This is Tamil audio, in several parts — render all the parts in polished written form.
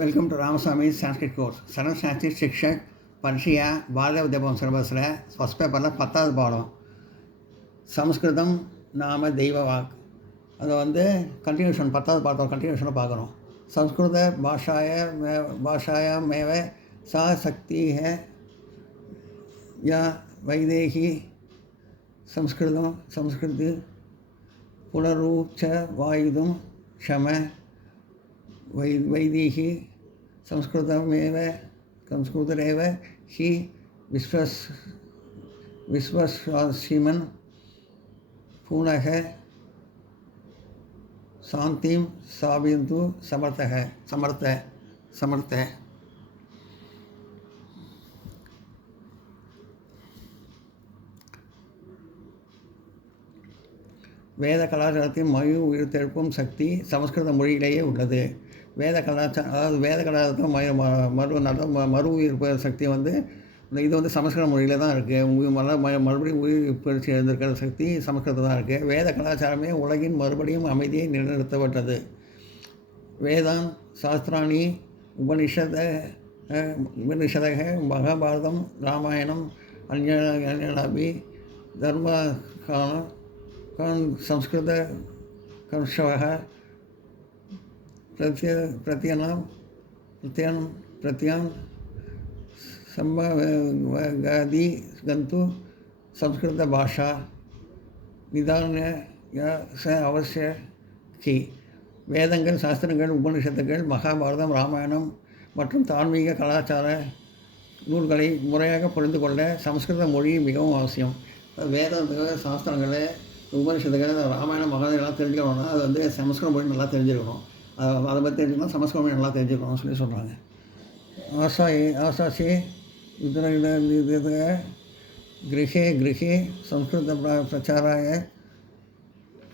Welcome to Ramasamy Sanskrit course. சரண் சான்ஸ்கிரிட் சிக்ஷக் பரிட்சையா பாரத வித்யாபவன் சிலபஸில் ஃபஸ்ட் பேப்பரில் 10வது பாடம் சம்ஸ்கிருதம் நாம தெய்வ வாக். அதை கண்டினியூஷன் 10வது பாடத்தோட கண்டினியூஷனை பார்க்குறோம். சம்ஸ்கிருத பாஷாயாமேவ சா சக்தி ஹே யா வைதேகி சம்ஸ்கிருதி புனரூச்ச வாயுதும் க்ஷம वैदेही संस्कृतरेव हि विश्वस्वासिमन् पुनः शान्तिं स्थापयन्तु समर्थ. வேத கலாச்சாரத்தின் உயிர்த்தெழுப்பும் சக்தி சமஸ்கிருத மொழியிலேயே உள்ளது. வேத கலாச்சாரத்தை மறு உயிர்ப்பு சக்தி இது சமஸ்கிருத மொழியில் தான் இருக்குது. மறுபடியும் உயிர் பயிற்சி எழுந்திருக்கிற சக்தி சமஸ்கிருதம் தான் இருக்குது. வேத கலாச்சாரமே உலகின் மறுபடியும் அமைதியை நிலைநிறுத்தப்பட்டது. வேதாந்த் சாஸ்திராணி உபனிஷதக மகாபாரதம் ராமாயணம் அன்யனாபி தர்மகான संस्कृत कंशवः प्रत्ययं संभवगादि गन्तु संस्कृत भाषा निदान्य अवश्य की. வேதங்கள் சாஸ்திரங்கள் உபனிஷத்துகள் மகாபாரதம் ராமாயணம் மற்றும் தார்மீக கலாச்சார நூல்களை முறையாக புரிந்து கொள்ள சமஸ்கிருத மொழி மிகவும் அவசியம். சாஸ்திரங்களை உபனிஷத்துகள் ராமாயணம் மகாபாரதம் தெரிஞ்சுக்கணும்னா அது சமஸ்கிருத மொழி நல்லா தெரிஞ்சுக்கணும். அதை பற்றி தெரிஞ்சுக்கணும், சமஸ்கிருத மொழி நல்லா தெரிஞ்சுக்கணும்னு சொல்கிறாங்க. ஆசாசி गृहे संस्कृत प्रचाराय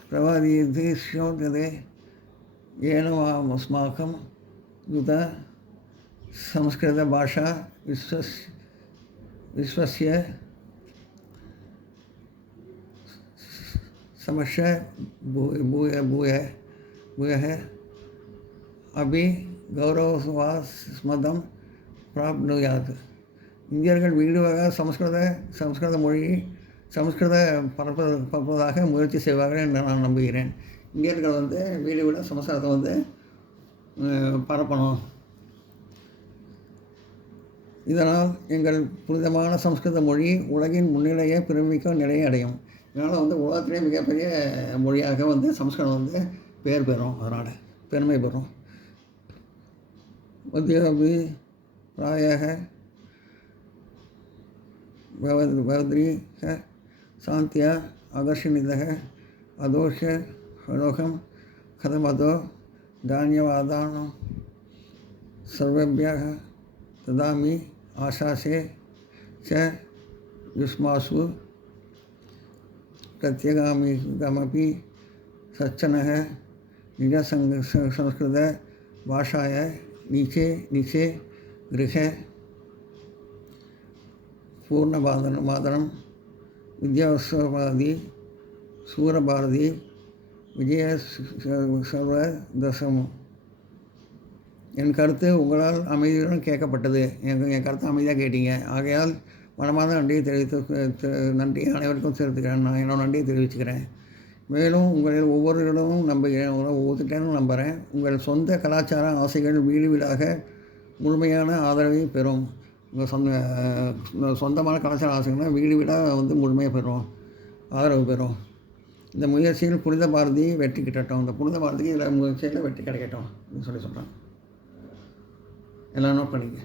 प्रवादीति श्रोत्यते येन अस्माकं युत संस्कृतभाषा विश्वस्य समस्या भूयः अभी गौरवास्पदं प्राप्नुयात्. இந்தியர்கள் வீடுவாக சமஸ்கிருத மொழி பரப்புவதாக முயற்சி செய்வார்கள் என்று நான் நம்புகிறேன். இந்தியர்கள் வீடு விட சமஸ்கிருதத்தை பரப்பணும். இதனால் எங்கள் புனிதமான சமஸ்கிருத மொழி உலகின் முன்னிலையை பெருமிக்க நிலையை அடையும். இதனால் உலகத்திலே மிகப்பெரிய மொழியாக சமஸ்கிருதம் பெயர் பெறும், அதனால் பெருமை பெறும். மத்தியாபி பிராயக பவத்ரீக சாந்தியா ஆகர்ஷணிதக அதோஷ ஹலோகம் கதமதோ தானியவாதானம் சர்வேभ्यः ததாமி ஆசாசே ச யுஷ்மாசு प्रत्यगामिकमपि सज्जनः निजसंस्कृत भाषाय नीचे गृहे पूर्णमादरं विद्यावस्वादि सूरभारती விஜய சர்வதசம். என் கருத்து உங்களால் அமைதியுடன் கேட்கப்பட்டது. என் கருத்து அமைதியாக கேட்டீங்க. ஆகையால் மனமார்ந்த நன்றி அனைவருக்கும் செலுத்துக்கிறேன். நான் என்னோட நன்றியை தெரிவிச்சுக்கிறேன். மேலும் உங்களில் ஒவ்வொருவரிடமும் நம்புகிறேன், ஒவ்வொருத்தரும் நம்புகிறேன். உங்கள் சொந்த கலாச்சார ஆசைகள் வீடு வீடாக முழுமையான ஆதரவை பெறும். உங்கள் சொந்தமான கலாச்சார ஆசைகள்னால் வீடு வீடாக முழுமையாக பெறும், ஆதரவு பெறும். இந்த முயற்சியில் புனித பாரதி வெற்றி கிட்டட்டும். இந்த புனித பாரதிக்கு இதில் முயற்சியில் வெற்றி கிடைக்கட்டும் அப்படின்னு சொல்கிறேன். எல்லாம் நோட் பண்ணிக்க.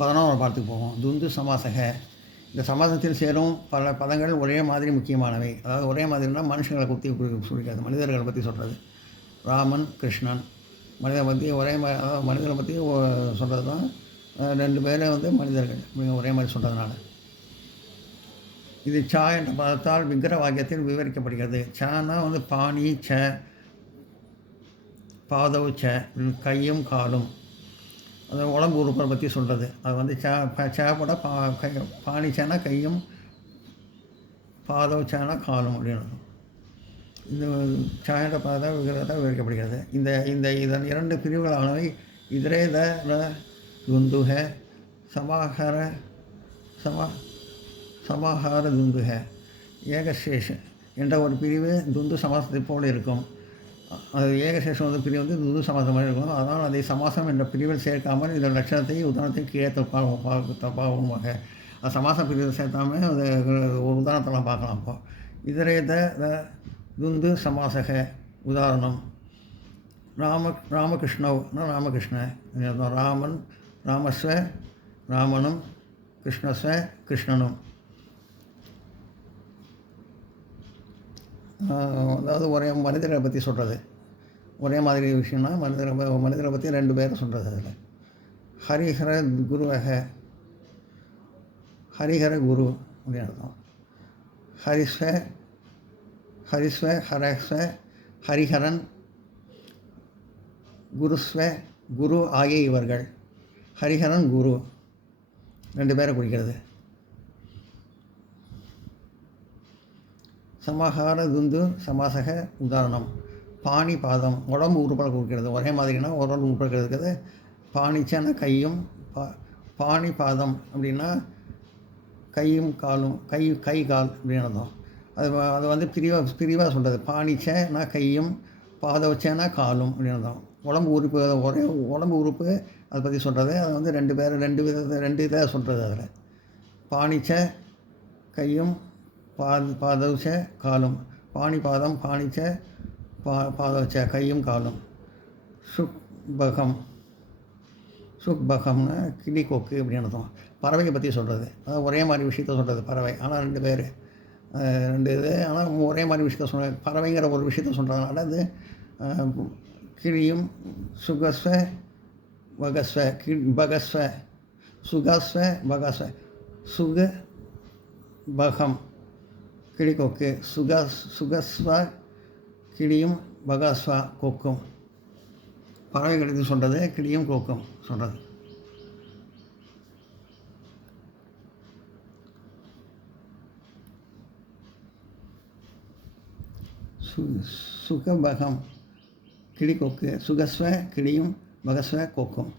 11ஆம் பாடத்துக்கு போவோம். துந்து சமாசக. இந்த சமாசத்தில் சேரும் பல பதங்கள் ஒரே மாதிரி முக்கியமானவை. அதாவது ஒரே மாதிரினா மனுஷங்களை பற்றி குறிக்காது, மனிதர்களை பற்றி சொல்கிறது. ராமன், கிருஷ்ணன், மனிதனை பற்றி ஒரே அதாவது மனிதனை பற்றி சொல்கிறது தான். 2 பேரே மனிதர்கள் ஒரே மாதிரி சொல்கிறதுனால. இது சா என்ற பதத்தால் விக்கிர வாக்கியத்தில் விவரிக்கப்படுகிறது. சானா பாணி ச, பாதவ் ச, கையும் காலும், அது உடம்பு உறுப்பை பற்றி சொல்கிறது. அது சேப்பட பாணி சேனா கையும், பாதவ் சேனா காலும் அப்படின்னு. இந்த சாயன்ற பதத்தால் விக்கிரகத்தை விவரிக்கப்படுகிறது. இதன் 2 பிரிவுகளானவை இதரேத துந்துக சமாஹார சமாஹார துந்துக. ஏகசேஷ என்ற ஒரு பிரிவு துந்து சமாசத்தை போல் இருக்கும். அது ஏகசேஷம் பிரிவு துந்து சமாசமாக இருக்கும். அதனால் அதை சமாசம் என்ற பிரிவில் சேர்க்காமல் இதன் லட்சணத்தையும் உதாரணத்தையும் கீழே தப்பாக அது சமாச பிரிவில் சேர்த்தாமல் அது ஒரு உதாரணத்தெல்லாம் பார்க்கலாம். அப்போ இதரேத துந்து சமாசக. உதாரணம் ராமகிருஷ்ணவ்னா ராமகிருஷ்ண, ராமன் ராமஸ்வ ராமனும், கிருஷ்ணஸ்வ கிருஷ்ணனும். அதாவது ஒரே மனிதரை பற்றி சொல்கிறது. ஒரே மாதிரி விஷயம்னா மனிதரை பற்றி 2 பேரை சொல்கிறது. அதில் ஹரிஹர குருவக, ஹரிஹர குரு அப்படின்னு அர்த்தம். ஹரிஸ்வ ஹரஸ்வ ஹரிஹரன், குருஸ்வ குரு ஆகிய இவர்கள். ஹரிஹரன் குரு 2 பேரை குறிக்கிறது. சமாஹார துந்து சமாசக. உதாரணம் பாணி பாதம், உடம்பு உறுப்பை குறிக்கிறது. ஒரே மாதிரினா உடம்பு உறுப்பை இருக்கிறது. பாணிச்சான கையும், பாணி பாதம் அப்படின்னா கையும் காலும், கை கால் அப்படின்னு அர்த்தம். அது பிரிவாக சொல்கிறது. பாணிச்சேனா கையும், பாதவச்சேனா காலும் அப்படின்னு அர்த்தம். உடம்பு உறுப்பு, ஒரே உடம்பு உறுப்பு அதை பற்றி சொல்கிறது. அது 2 பேர் 2 இதாக சொல்கிறது. அதில் பாணிச்ச கையும், பாதவச்ச காலும். பாணி பாதம், பாணிச்ச பாதவச்ச கையும் காலும். சுக்பகம்னா கிளி கொக்கு அப்படின்னு அர்த்தம். பறவையை பற்றி சொல்கிறது. அதாவது ஒரே மாதிரி விஷயத்த சொல்கிறது பறவை. ஆனால் 2 பேர் 2 இது, ஆனால் ஒரே மாதிரி விஷயத்த சொல்கிறது. பறவைங்கிற ஒரு விஷயத்த சொல்கிறதுனால அது கிளியும் சுகஸ்வ வகஸ்வ பகஸ்வ சுகஸ்வ பகஸ்வ சுக பகம் கிளி கொக்கு. சுகஸ்வ கிளியும், பகஸ்வ கொக்கும். பறவைகளுக்கு சொல்கிறது, கிளியும் கொக்கும் சொல்கிறது. சுகபகம் கிளி கொக்கு. சுகஸ்வ கிளியும், பகஸ்வ கொக்கும்.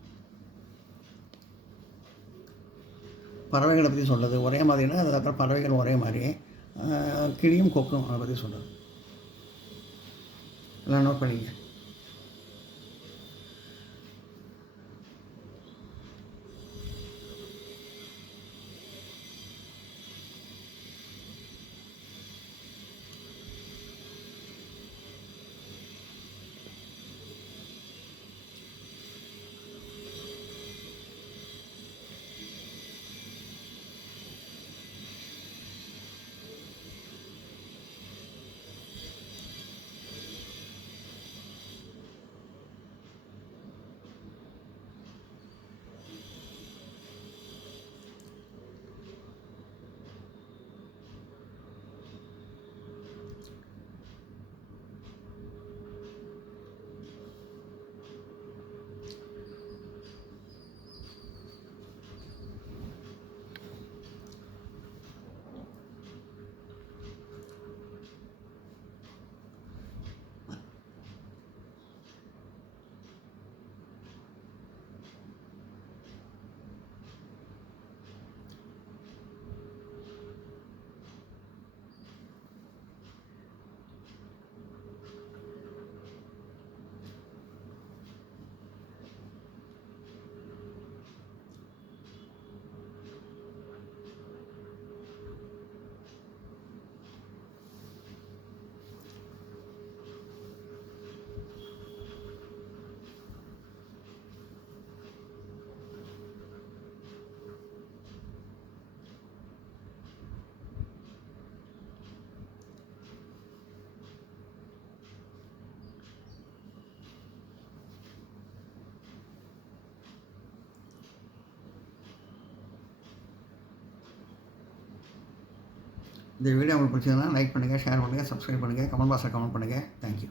பறவைகளை பற்றி சொல்கிறது. ஒரே மாதிரினா அதுக்கப்புறம் பறவைகள் ஒரே மாதிரி, கிளியும் கொக்கும் அதை பற்றி சொல்கிறது. எல்லாம் நோட் பண்ணிங்க. இந்த வீடியோ உங்களுக்கு பிடிச்சதுன்னா லைக் பண்ணுங்கள், ஷேர் பண்ணுங்கள், சப்ஸ்கிரைப் பண்ணுங்கள், கமெண்ட் பாக்ஸில் கமெண்ட் பண்ணுங்கள். தேங்க்யூ.